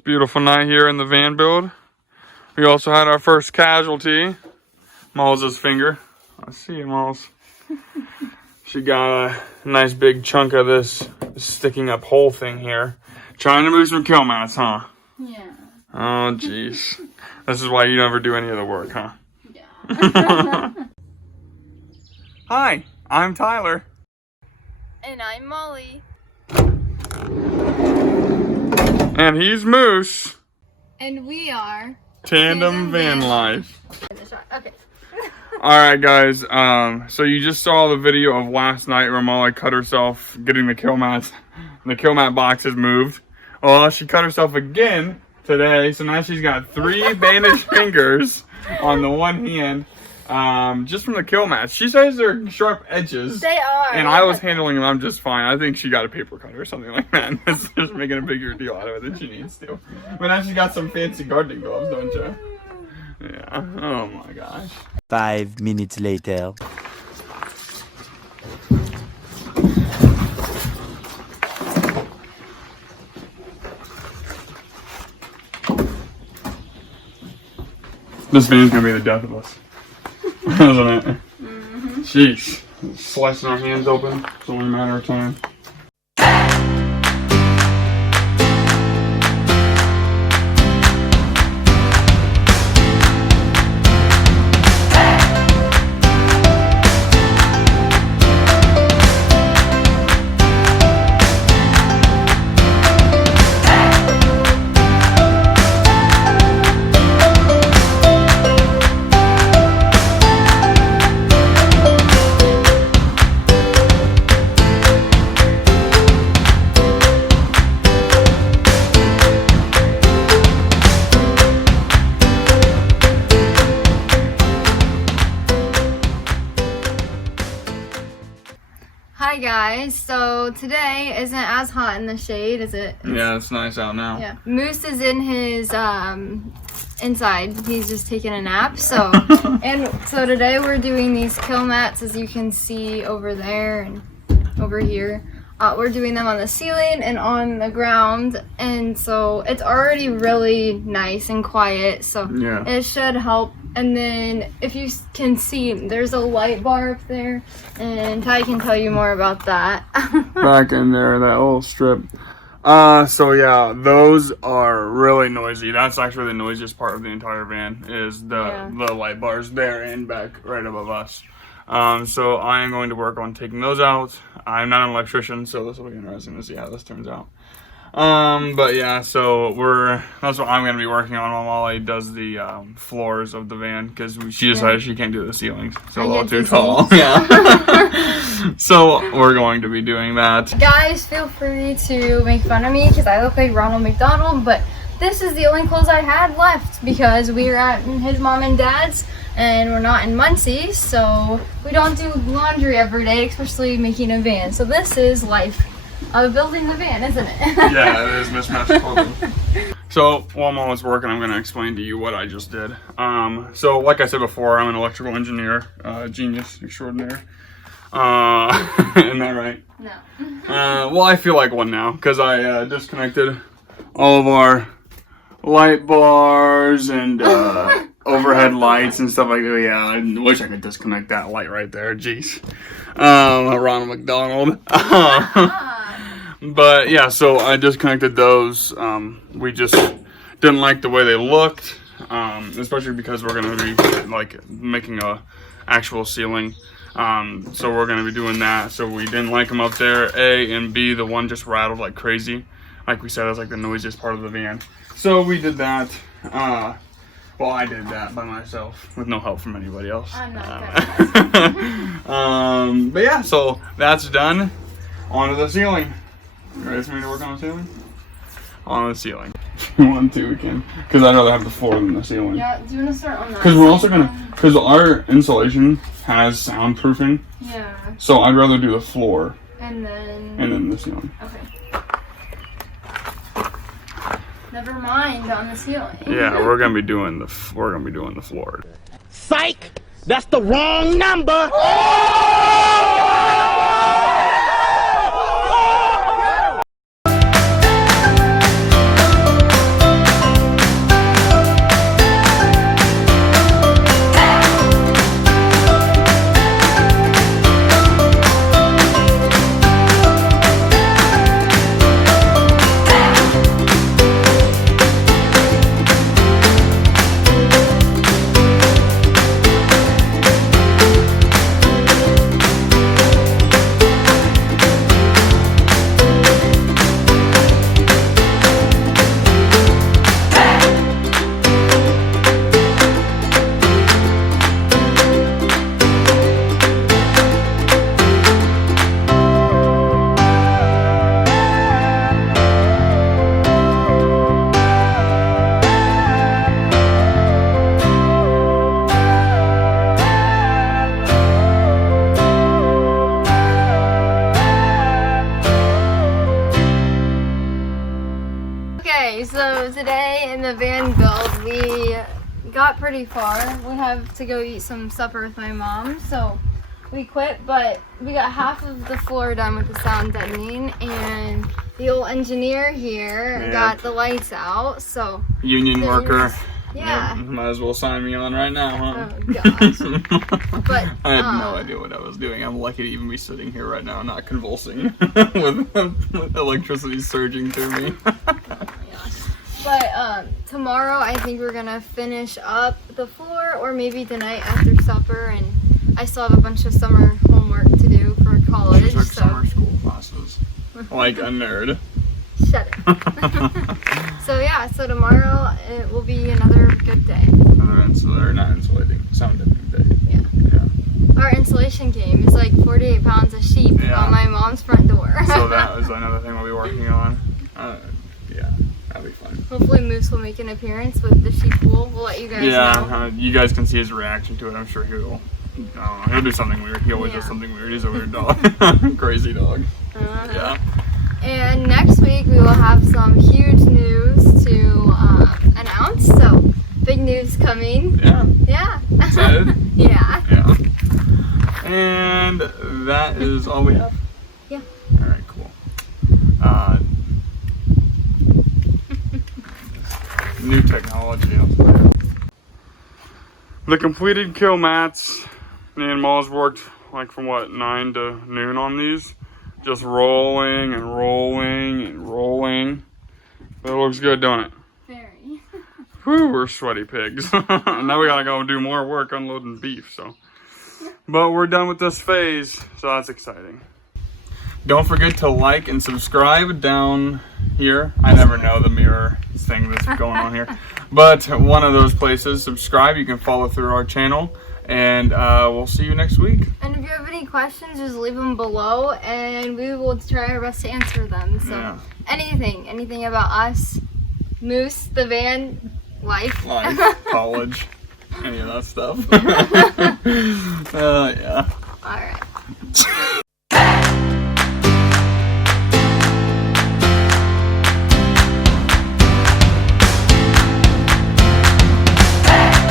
It's a beautiful night here in the van build. We also had our first casualty. Miles' finger. I see you, Miles. She got a nice big chunk of this sticking up hole thing here. Trying to move some KILMATs, huh? Yeah. Oh, jeez. This is why you never do any of the work, huh? Yeah. Hi, I'm Tyler. And I'm Molly. And he's Moose. And we are Tandem Van Life. Okay. Alright guys, so you just saw the video of last night where Molly cut herself getting the KILMAT boxes moved. Well, she cut herself again today, so now she's got 3 bandaged fingers on the one hand, just from the KILMAT. She says they're sharp edges. They are. And I was handling them, I'm just fine. I think she got a paper cutter or something like that. It's just making a bigger deal out of it than she needs to. But now she's got some fancy gardening gloves, don't you? Yeah. Oh my gosh. 5 minutes later. This van's gonna be the death of us. Isn't it? Mm-hmm. Jeez. Slicing our hands open. It's only a matter of time. Hi guys, so today isn't as hot in the shade, is it? Yeah, it's nice out now. Yeah. Moose is in his inside. He's just taking a nap. So so today we're doing these KILMATs, as you can see over there and over here. We're doing them on the ceiling and on the ground, and so it's already really nice and quiet, so yeah, it should help. And then if you can see, there's a light bar up there, and Ty can tell you more about that. Back in there, that little strip. So yeah, those are really noisy. That's actually the noisiest part of the entire van, is the light bars there and back right above us. So I am going to work on taking those out. I'm not an electrician, so this will be interesting to see how this turns out. But yeah, so that's what I'm going to be working on while Molly does the floors of the van, because she decided she can't do the ceilings. It's a little too tall. Yeah. So we're going to be doing that. Guys, feel free to make fun of me because I look like Ronald McDonald, but this is the only clothes I had left because we were at his mom and dad's and we're not in Muncie, so we don't do laundry every day, especially making a van. So this is life of building the van, isn't it? Yeah, it is mismatched clothing. So while Molly's working, I'm going to explain to you what I just did. So like I said before, I'm an electrical engineer, genius extraordinaire. Isn't that right? No. Well, I feel like one now, because I disconnected all of our light bars and overhead lights and stuff like that. Yeah, I wish I could disconnect that light right there. Jeez. Ronald McDonald. But yeah, so I disconnected those. We just didn't like the way they looked, especially because we're going to be like making a actual ceiling. So we're going to be doing that. So we didn't like them up there, A, and B, the one just rattled like crazy. Like we said, it's like the noisiest part of the van. So we did that. Well, I did that by myself with no help from anybody else. I'm not But yeah, so that's done. On to the ceiling. You ready for me to work on the ceiling? On the ceiling. If you want to, we can. Because I'd rather have the floor than the ceiling. Yeah, do you want to start on that? Because we're also going to, because our insulation has soundproofing. Yeah. So I'd rather do the floor. And then The ceiling. Okay. Never mind on the ceiling. Yeah, we're gonna be doing the floor. Psych! That's the wrong number! Okay, so today in the van build, we got pretty far. We have to go eat some supper with my mom, so we quit, but we got half of the floor done with the sound deadening, and the old engineer here got the lights out, so... Union worker. Yeah. Might as well sign me on right now, huh? Oh, gosh. But, I had no idea what I was doing. I'm lucky to even be sitting here right now, not convulsing with electricity surging through me. But tomorrow I think we're gonna finish up the floor, or maybe tonight after supper, and I still have a bunch of summer homework to do for college. She took so. summer school classes. Like a nerd. Shut it. So yeah, so tomorrow it will be another good day. Another not insulating, sound deadening day. Yeah. Our insulation game is like 48 pounds of sheep on my mom's front door. So that is another thing we'll be working on. Yeah, that'll be fun. Hopefully Moose will make an appearance with the sheep wool. We'll let you guys know. Yeah, you guys can see his reaction to it. I'm sure he'll do something weird. He always does something weird. He's a weird dog. Crazy dog. Yeah. And next week we will have some huge news to announce. So big news coming. Yeah. Yeah. Excited? Yeah. Yeah. And that is all we have? Yeah. Alright, cool. New technology. The completed kill mats. Me and Moz worked like from what, 9 to noon on these. Just rolling and rolling and rolling. But it looks good, don't it? Very. Whew, we're sweaty pigs. Now we gotta go do more work unloading beef, so. But we're done with this phase, so that's exciting. Don't forget to like and subscribe down here. I never know the mirror thing that's going on here. But one of those places, subscribe. You can follow through our channel. And we'll see you next week. And if you have any questions, just leave them below, and we will try our best to answer them. So anything about us, Moose, the van, life, college, any of that stuff. Yeah. All right.